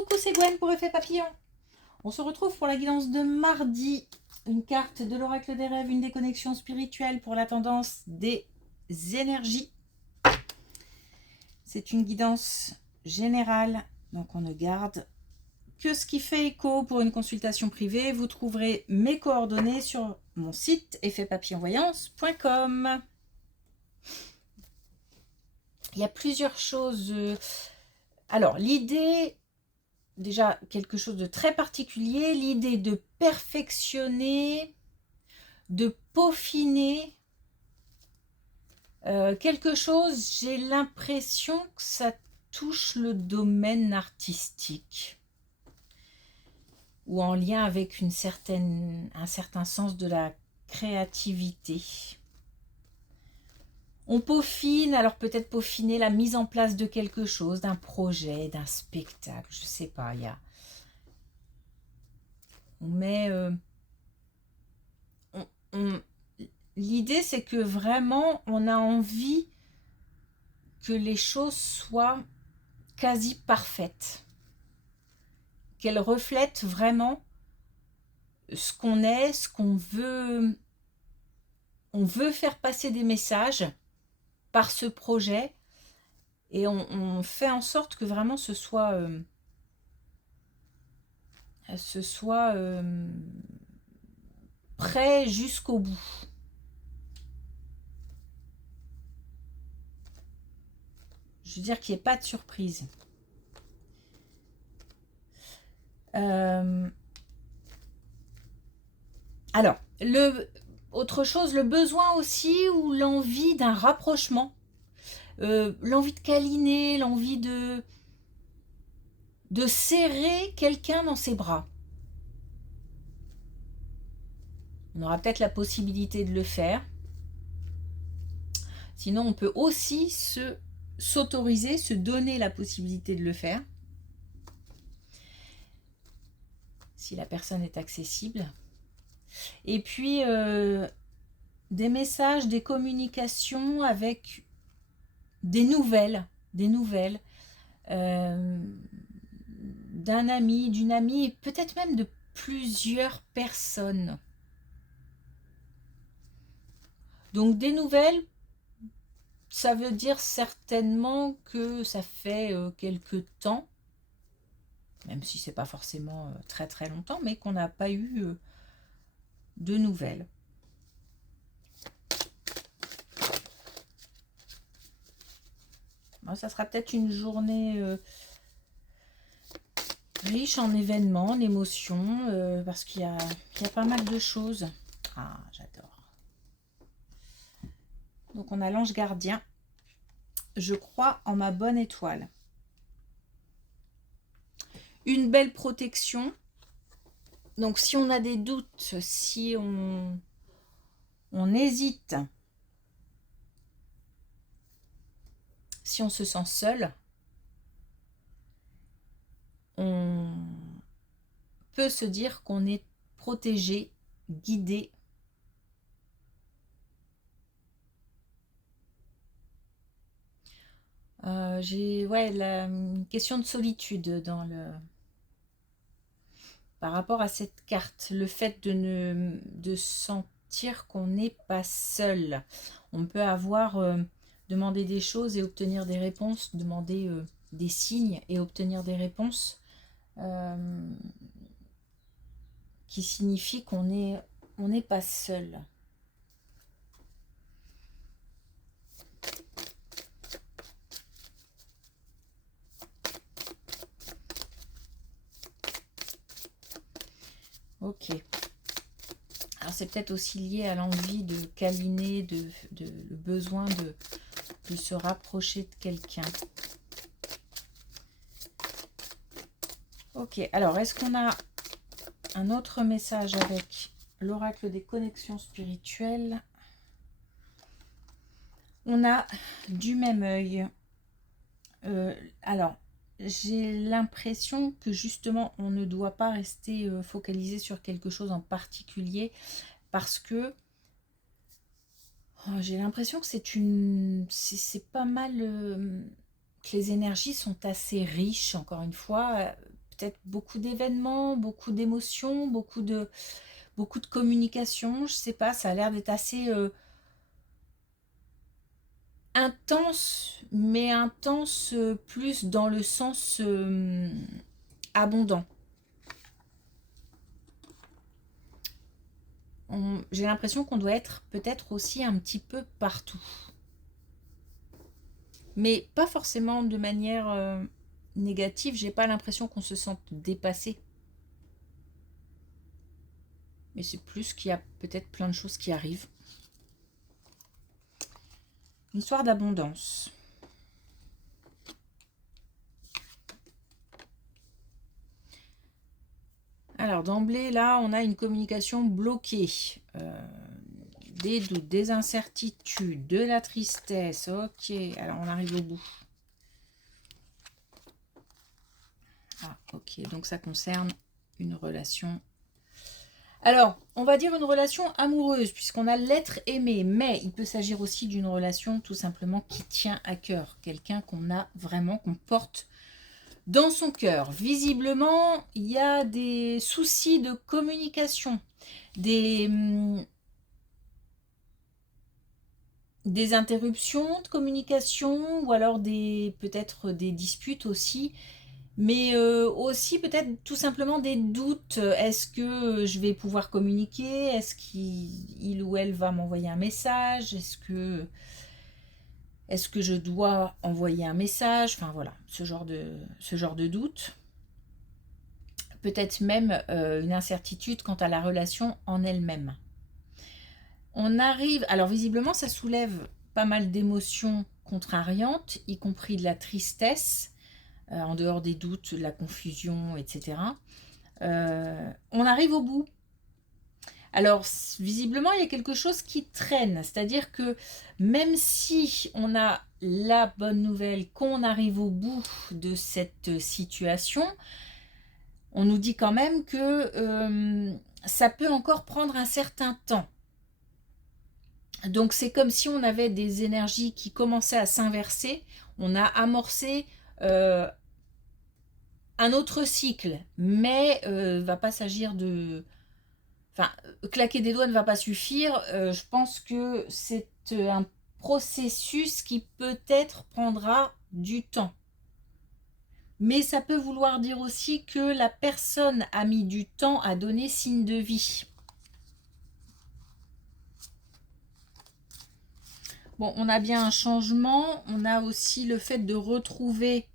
Coucou, c'est Gwen pour Effet Papillon. On se retrouve pour la guidance de mardi. Une carte de l'oracle des rêves, une déconnexion spirituelle pour la tendance des énergies. C'est une guidance générale, donc on ne garde que ce qui fait écho. Pour une consultation privée, vous trouverez mes coordonnées sur mon site effetpapillonvoyance.com. Il y a plusieurs choses. Alors, l'idée, déjà quelque chose de très particulier, l'idée de perfectionner, de peaufiner quelque chose, j'ai l'impression que ça touche le domaine artistique ou en lien avec un certain sens de la créativité. On peaufine, alors peut-être peaufiner la mise en place de quelque chose, d'un projet, d'un spectacle, je sais pas, il y a... On met... L'idée, c'est que vraiment, on a envie que les choses soient quasi parfaites, qu'elles reflètent vraiment ce qu'on est, ce qu'on veut. On veut faire passer des messages par ce projet et on fait en sorte que vraiment ce soit prêt jusqu'au bout. Je veux dire qu'il n'y ait pas de surprise. Alors, autre chose, le besoin aussi ou l'envie d'un rapprochement, l'envie de câliner, l'envie de serrer quelqu'un dans ses bras. On aura peut-être la possibilité de le faire. Sinon, on peut aussi s'autoriser, se donner la possibilité de le faire. Si la personne est accessible. Et puis, des messages, des communications avec des nouvelles d'un ami, d'une amie, et peut-être même de plusieurs personnes. Donc des nouvelles, ça veut dire certainement que ça fait quelque temps, même si c'est pas forcément très très longtemps, mais qu'on n'a pas eu de nouvelles. Bon, ça sera peut-être une journée riche en événements, en émotions, parce qu'il y a pas mal de choses. Ah, j'adore. Donc on a l'ange gardien. Je crois en ma bonne étoile. Une belle protection. Donc si on a des doutes, si on hésite, si on se sent seul, on peut se dire qu'on est protégé, guidé. J'ai une question de solitude par rapport à cette carte, le fait de sentir qu'on n'est pas seul. On peut avoir demandé des choses et obtenir des réponses, demander des signes et obtenir des réponses qui signifient qu'on n'est pas seul. Ok. Alors c'est peut-être aussi lié à l'envie de câliner, le besoin de se rapprocher de quelqu'un. Ok, alors est-ce qu'on a un autre message avec l'oracle des connexions spirituelles? On a du même œil. Alors, j'ai l'impression que justement, on ne doit pas rester focalisé sur quelque chose en particulier parce que j'ai l'impression que c'est pas mal, que les énergies sont assez riches, encore une fois. peut-être beaucoup d'événements, beaucoup d'émotions, beaucoup de communication. Je sais pas, ça a l'air d'être assez intense, mais intense plus dans le sens abondant. J'ai l'impression qu'on doit être peut-être aussi un petit peu partout. Mais pas forcément de manière négative. J'ai pas l'impression qu'on se sente dépassé. Mais c'est plus qu'il y a peut-être plein de choses qui arrivent. Une histoire d'abondance. Alors d'emblée, là, on a une communication bloquée. Des doutes, des incertitudes, de la tristesse. Ok, alors on arrive au bout. Ah, ok, donc ça concerne une relation. Alors, on va dire une relation amoureuse, puisqu'on a l'être aimé, mais il peut s'agir aussi d'une relation tout simplement qui tient à cœur. Quelqu'un qu'on a vraiment, qu'on porte dans son cœur. Visiblement, il y a des soucis de communication, des interruptions de communication, ou alors peut-être des disputes aussi, mais aussi peut-être tout simplement des doutes. Est-ce que je vais pouvoir communiquer? Est-ce qu'il ou elle va m'envoyer un message? Est-ce que je dois envoyer un message? Enfin voilà, ce genre de doute. Peut-être même une incertitude quant à la relation en elle-même. On arrive, alors visiblement ça soulève pas mal d'émotions contrariantes, y compris de la tristesse, en dehors des doutes, de la confusion, etc. On arrive au bout. Alors visiblement il y a quelque chose qui traîne, c'est-à-dire que même si on a la bonne nouvelle qu'on arrive au bout de cette situation, on nous dit quand même que ça peut encore prendre un certain temps. Donc c'est comme si on avait des énergies qui commençaient à s'inverser. On a amorcé un autre cycle, mais va pas s'agir de... Enfin, claquer des doigts ne va pas suffire. Je pense que c'est un processus qui peut-être prendra du temps. Mais ça peut vouloir dire aussi que la personne a mis du temps à donner signe de vie. Bon, on a bien un changement. On a aussi le fait de retrouver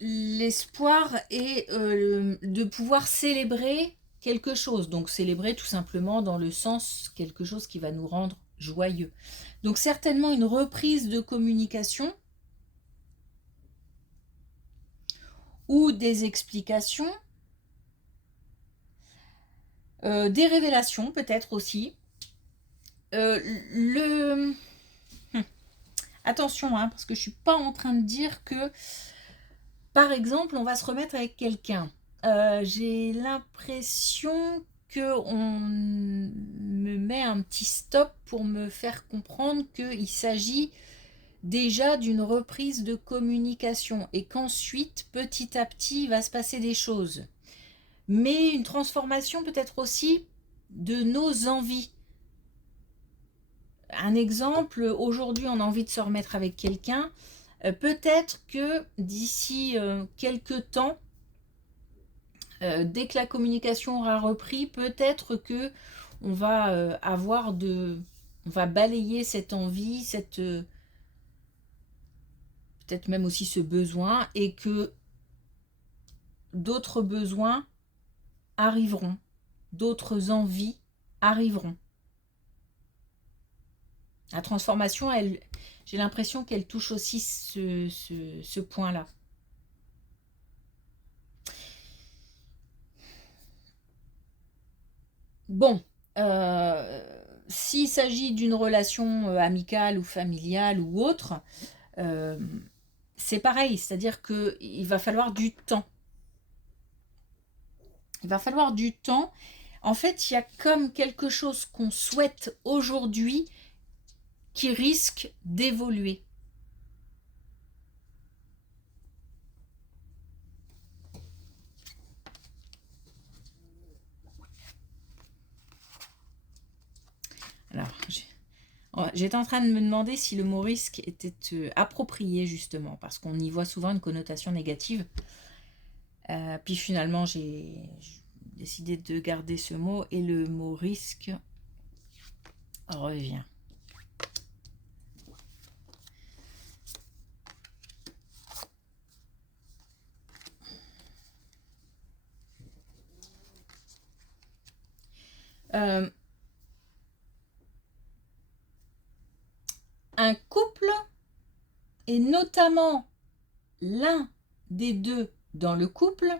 l'espoir et de pouvoir célébrer quelque chose. Donc célébrer tout simplement dans le sens quelque chose qui va nous rendre joyeux. Donc certainement une reprise de communication ou des explications, des révélations peut-être aussi. Attention, hein, parce que je suis pas en train de dire que, par exemple, on va se remettre avec quelqu'un. J'ai l'impression qu'on me met un petit stop pour me faire comprendre qu'il s'agit déjà d'une reprise de communication et qu'ensuite, petit à petit, il va se passer des choses. Mais une transformation peut-être aussi de nos envies. Un exemple, aujourd'hui on a envie de se remettre avec quelqu'un, peut-être que d'ici quelques temps, dès que la communication aura repris, peut-être que on va on va balayer cette envie, peut-être même aussi ce besoin, et que d'autres besoins arriveront, d'autres envies arriveront. La transformation, j'ai l'impression qu'elle touche aussi ce point-là. Bon, s'il s'agit d'une relation amicale ou familiale ou autre, c'est pareil, c'est-à-dire qu'il va falloir du temps. Il va falloir du temps. En fait, il y a comme quelque chose qu'on souhaite aujourd'hui qui risque d'évoluer. J'étais en train de me demander si le mot risque était approprié, justement, parce qu'on y voit souvent une connotation négative. Puis finalement, j'ai décidé de garder ce mot, et le mot risque revient. Un couple, et notamment l'un des deux dans le couple,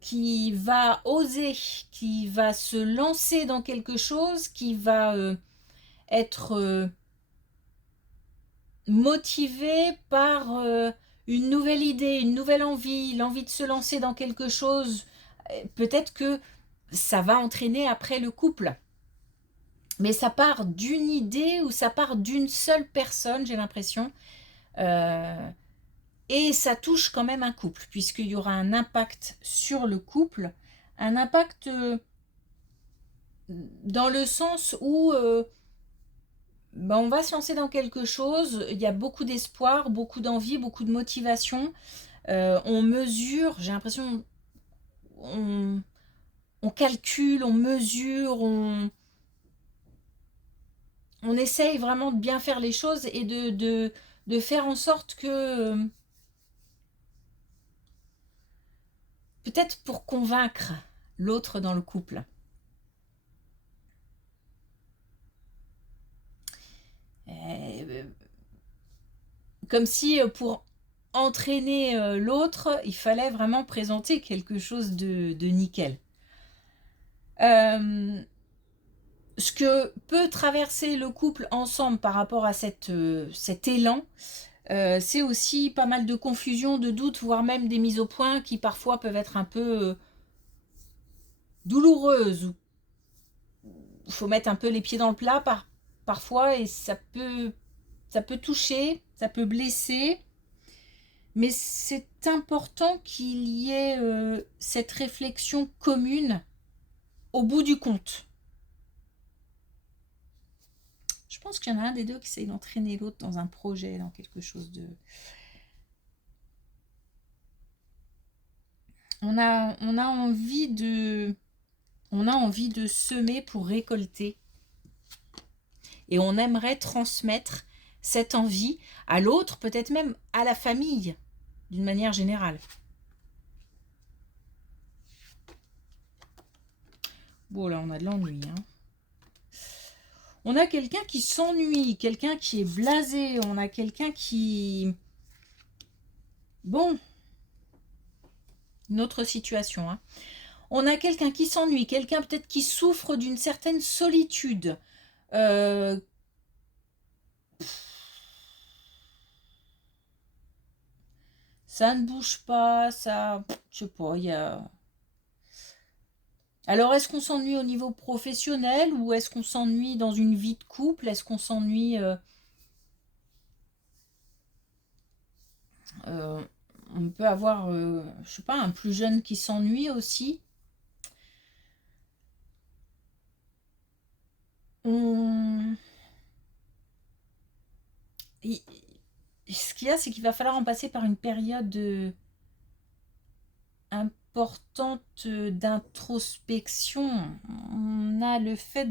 qui va oser, qui va se lancer dans quelque chose, qui va être motivé par une nouvelle idée, une nouvelle envie, l'envie de se lancer dans quelque chose. Peut-être que ça va entraîner après le couple. Mais ça part d'une idée ou ça part d'une seule personne, j'ai l'impression. Et ça touche quand même un couple, puisqu'il y aura un impact sur le couple, un impact dans le sens où on va se lancer dans quelque chose, il y a beaucoup d'espoir, beaucoup d'envie, beaucoup de motivation. On mesure, j'ai l'impression, on calcule, on mesure, on essaye vraiment de bien faire les choses et de faire en sorte que, peut-être pour convaincre l'autre dans le couple. Comme si pour entraîner l'autre, il fallait vraiment présenter quelque chose de nickel. Ce que peut traverser le couple ensemble par rapport à cet élan, c'est aussi pas mal de confusion, de doutes, voire même des mises au point qui parfois peuvent être un peu douloureuses. Il faut mettre un peu les pieds dans le plat parfois, et ça peut toucher, ça peut blesser. Mais c'est important qu'il y ait cette réflexion commune au bout du compte. Je pense qu'il y en a un des deux qui essaye d'entraîner l'autre dans un projet, dans quelque chose de... On a envie de semer pour récolter. Et on aimerait transmettre cette envie à l'autre, peut-être même à la famille, d'une manière générale. Bon, là, on a de l'ennui. On a quelqu'un qui s'ennuie, quelqu'un qui est blasé, on a quelqu'un qui... Bon, une autre situation. On a quelqu'un qui s'ennuie, quelqu'un peut-être qui souffre d'une certaine solitude. Ça ne bouge pas, ça... Je sais pas, il y a... Alors, est-ce qu'on s'ennuie au niveau professionnel ou est-ce qu'on s'ennuie dans une vie de couple? Est-ce qu'on s'ennuie... on peut avoir, je sais pas, un plus jeune qui s'ennuie aussi. Ce qu'il y a, c'est qu'il va falloir en passer par une période importante d'introspection. On a le fait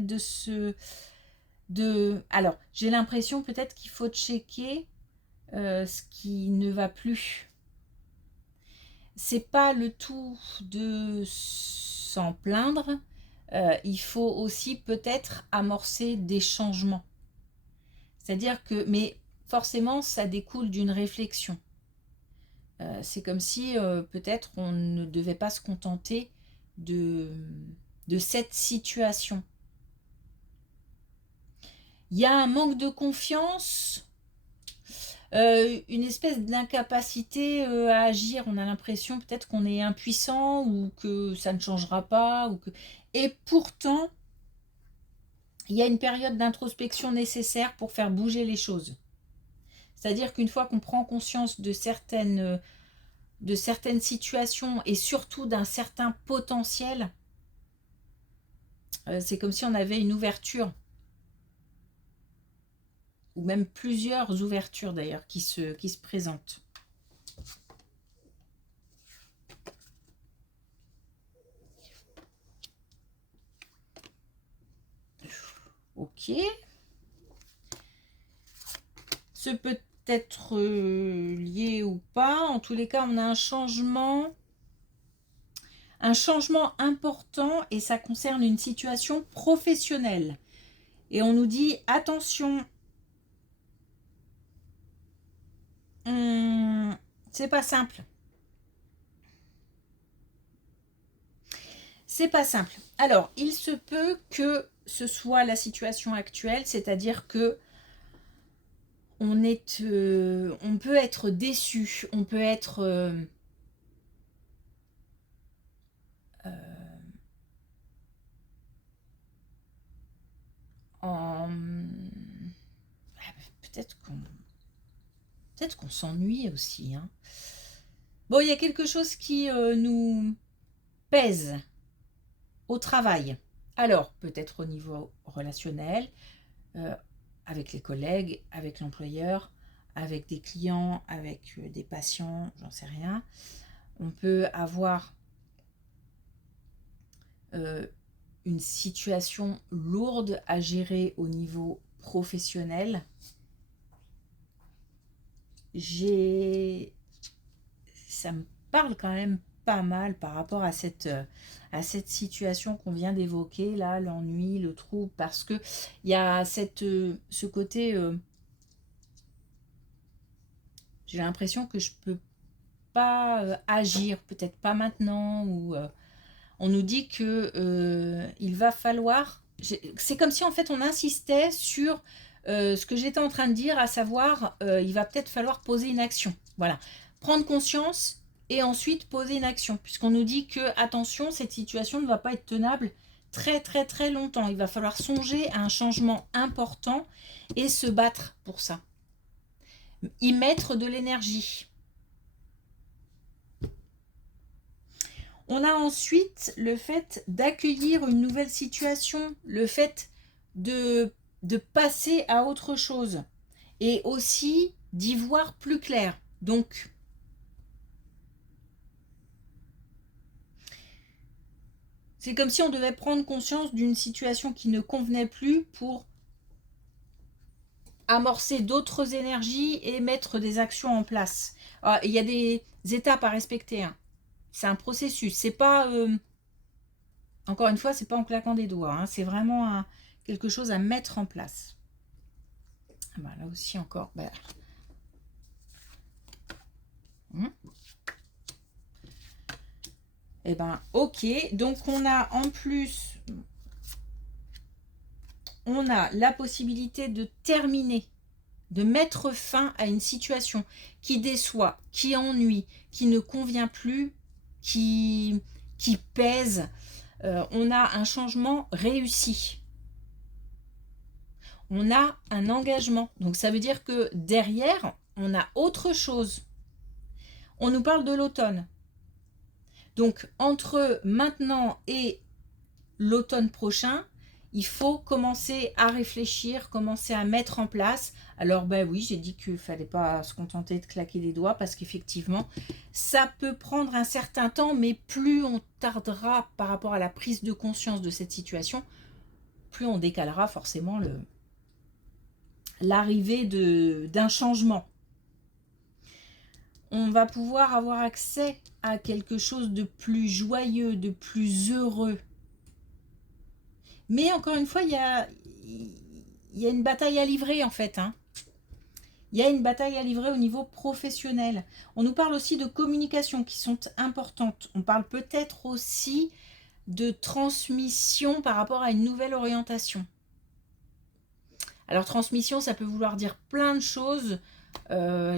alors, j'ai l'impression peut-être qu'il faut checker ce qui ne va plus. C'est pas le tout de s'en plaindre. Il faut aussi peut-être amorcer des changements. C'est-à-dire que, mais forcément, ça découle d'une réflexion. C'est comme si peut-être on ne devait pas se contenter de cette situation. Il y a un manque de confiance, une espèce d'incapacité à agir. On a l'impression peut-être qu'on est impuissant ou que ça ne changera pas. Et pourtant, il y a une période d'introspection nécessaire pour faire bouger les choses. C'est-à-dire qu'une fois qu'on prend conscience de certaines situations et surtout d'un certain potentiel, c'est comme si on avait une ouverture ou même plusieurs ouvertures d'ailleurs qui se présentent. Ok. Ce peut être lié ou pas. En tous les cas, on a un changement important et ça concerne une situation professionnelle. Et on nous dit attention, c'est pas simple. C'est pas simple. Alors, il se peut que ce soit la situation actuelle, c'est-à-dire que on peut être déçu, on peut être en peut-être qu'on s'ennuie aussi, hein. Bon, il y a quelque chose qui nous pèse au travail. Alors, peut-être au niveau relationnel, euh, avec les collègues, avec l'employeur, avec des clients, avec des patients, j'en sais rien. On peut avoir une situation lourde à gérer au niveau professionnel. Ça me parle quand même pas mal par rapport à cette situation qu'on vient d'évoquer, là, l'ennui, le trouble, parce que il y a ce côté, j'ai l'impression que je peux pas agir, peut-être pas maintenant, ou on nous dit que il va falloir, c'est comme si en fait on insistait sur ce que j'étais en train de dire, à savoir il va peut-être falloir poser une action, voilà, prendre conscience et ensuite poser une action, puisqu'on nous dit que attention, cette situation ne va pas être tenable très très très longtemps, il va falloir songer à un changement important et se battre pour ça, y mettre de l'énergie. On a ensuite le fait d'accueillir une nouvelle situation, le fait de passer à autre chose et aussi d'y voir plus clair. Donc, c'est comme si on devait prendre conscience d'une situation qui ne convenait plus pour amorcer d'autres énergies et mettre des actions en place. Alors, il y a des étapes à respecter, hein. C'est un processus. C'est pas, encore une fois, c'est pas en claquant des doigts, hein. C'est vraiment quelque chose à mettre en place. Ah bah, là aussi encore. Bah. Eh ben, ok. Donc, on a en plus, on a la possibilité de terminer, de mettre fin à une situation qui déçoit, qui ennuie, qui ne convient plus, qui pèse. On a un changement réussi. On a un engagement. Donc, ça veut dire que derrière, on a autre chose. On nous parle de l'automne. Donc, entre maintenant et l'automne prochain, il faut commencer à réfléchir, commencer à mettre en place. Alors ben oui, j'ai dit qu'il ne fallait pas se contenter de claquer des doigts parce qu'effectivement, ça peut prendre un certain temps, mais plus on tardera par rapport à la prise de conscience de cette situation, plus on décalera forcément l'arrivée d'un changement. On va pouvoir avoir accès à quelque chose de plus joyeux, de plus heureux. Mais encore une fois, il y a une bataille à livrer en fait, hein. Il y a une bataille à livrer au niveau professionnel. On nous parle aussi de communication qui sont importantes. On parle peut-être aussi de transmission par rapport à une nouvelle orientation. Alors transmission, ça peut vouloir dire plein de choses.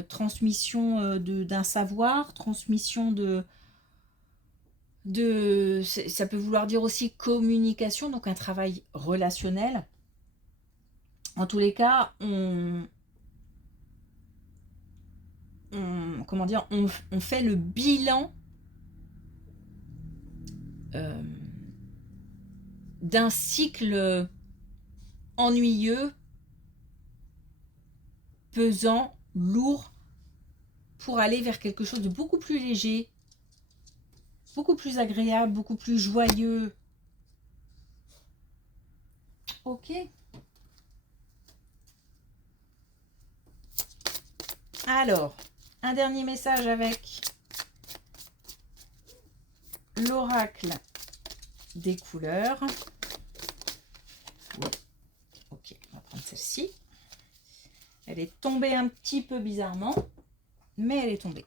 Transmission d'un savoir, transmission ça peut vouloir dire aussi communication, donc un travail relationnel. En tous les cas, comment dire, on fait le bilan d'un cycle ennuyeux pesant, lourd, pour aller vers quelque chose de beaucoup plus léger, beaucoup plus agréable, beaucoup plus joyeux. Ok. Alors, un dernier message avec l'oracle des couleurs. Oui. Ok, on va prendre celle-ci. Elle est tombée un petit peu bizarrement, mais elle est tombée.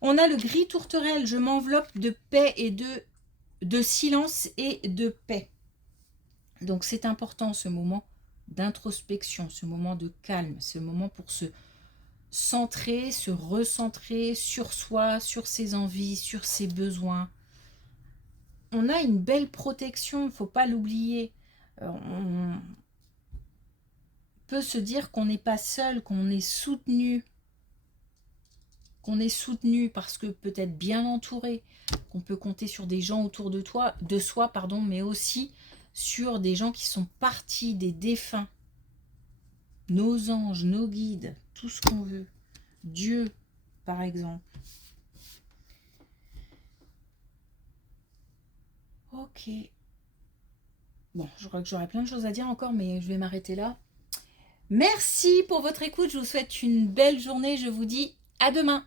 On a le gris tourterelle. Je m'enveloppe de paix et de silence et de paix. Donc c'est important ce moment d'introspection, ce moment de calme, ce moment pour se centrer, se recentrer sur soi, sur ses envies, sur ses besoins. On a une belle protection, il ne faut pas l'oublier. On peut se dire qu'on n'est pas seul, qu'on est soutenu. Qu'on est soutenu parce que peut-être bien entouré, qu'on peut compter sur des gens autour de soi, mais aussi sur des gens qui sont partis, des défunts, nos anges, nos guides, tout ce qu'on veut. Dieu, par exemple. Ok. Bon, je crois que j'aurais plein de choses à dire encore, mais je vais m'arrêter là. Merci pour votre écoute. Je vous souhaite une belle journée. Je vous dis à demain.